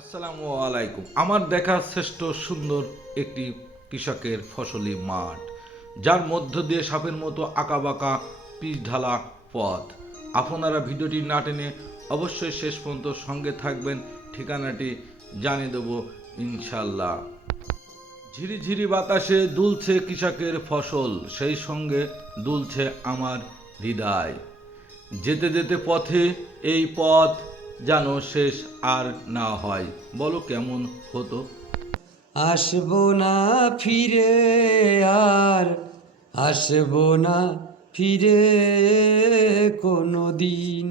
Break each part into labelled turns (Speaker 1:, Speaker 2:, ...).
Speaker 1: আসসালামু আলাইকুম। আমার দেখা শ্রেষ্ঠ সুন্দর একটি কৃষকের ফসলি মাঠ, যার মধ্য দিয়ে সাপের মতো আঁকাবাঁকা পিচ ঢালা পথ। আপনারা ভিডিওটি না টেনে অবশ্যই শেষ পর্যন্ত সঙ্গে থাকবেন, ঠিকানাটি জানিয়ে দেবো ইনশাল্লাহ ঝিরিঝিরি বাতাসে দুলছে কৃষকের ফসল, সেই সঙ্গে দুলছে আমার হৃদয়। যেতে যেতে পথে এই পথ যেন শেষ আর না হয়। বলো কেমন হতো?
Speaker 2: আসব না ফিরে আর, আসব না ফিরে কোনো দিন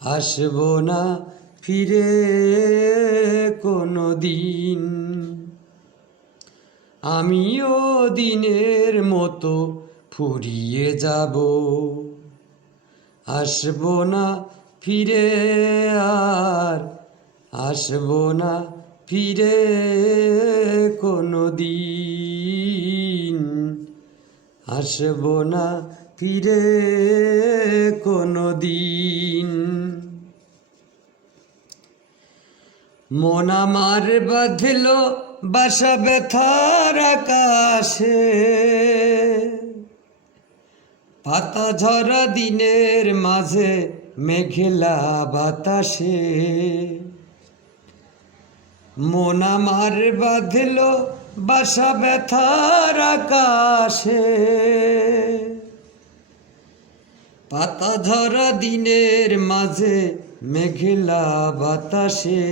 Speaker 2: আসব না ফিরে কোনো দিন আমিও দিনের মতো ফুরিয়ে যাব। আসব না ফিরে আর, আসব না ফিরে কোনো দিন আসব না ফিরে কোনো দিন মন আমার বাঁধল বাসা ব্যথার আকাশে। পাতা ঝরা দিনের মাঝে মেঘলা বাতাসে। মন আমার বাঁধল বাসা ব্যথার আকাশে। পাতা ঝরা দিনের মাঝে মেঘলা বাতাসে।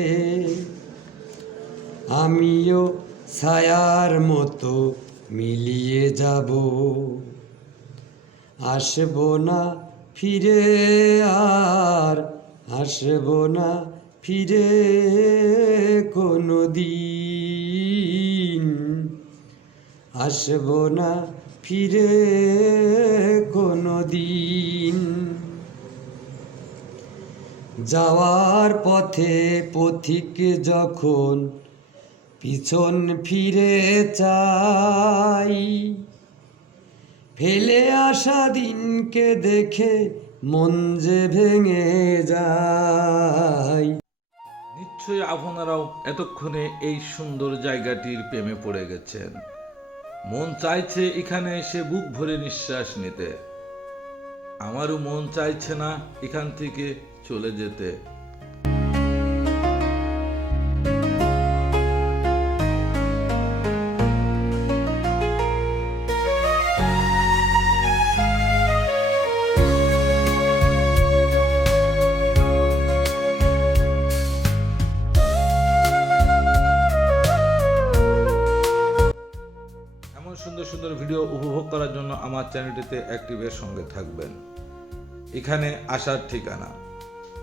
Speaker 2: আমিও ছায়ার মতো মিলিয়ে যাব। আসব না ফিরে আর আসব না ফিরে কোনো দিন আসব না ফিরে কোনো দিন যাওয়ার পথে পথিক যখন পিছন ফিরে চাই ফেলে আসা দিনকে দেখে মন যে ভেঙে যায়।
Speaker 1: নিশ্চয়ই আপনারাও এতক্ষণে এই সুন্দর জায়গাটির প্রেমে পড়ে গেছেন। মন চাইছে এখানে এসে বুক ভরে নিঃশ্বাস নিতে। আমারও মন চাইছে না এখান থেকে চলে যেতে। এমন সুন্দর সুন্দর ভিডিও উপভোগ করার জন্য আমার চ্যানেলটিতে অ্যাক্টিভের সঙ্গে থাকবেন। এখানে আসার ঠিকানা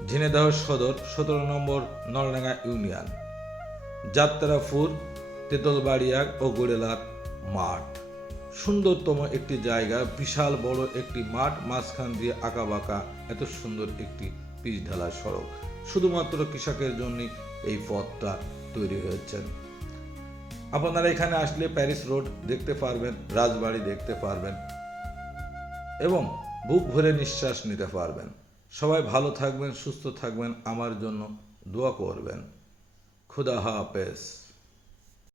Speaker 1: ঝিনেদাহ সদর, সতেরো নম্বর নলডাঙ্গা ইউনিয়ন, যাত্রাপুর, তেতলবাড়িয়া ও গোড়েলার মাঠ। সুন্দরতম একটি জায়গা, বিশাল বড় একটি মাঠ, মাঝখান দিয়ে আঁকা বাঁকা এত সুন্দর একটি পিচ ঢালা সড়ক। শুধুমাত্র কৃষকের জন্য এই পথটা তৈরি হয়েছে। আপনারা এখানে আসলে প্যারিস রোড দেখতে পারবেন, রাজবাড়ি দেখতে পারবেন এবং বুক ভরে নিঃশ্বাস নিতে পারবেন। সবাই ভালো থাকবেন, সুস্থ থাকবেন, আমার জন্য দোয়া করবেন। খুদা হাফেজ।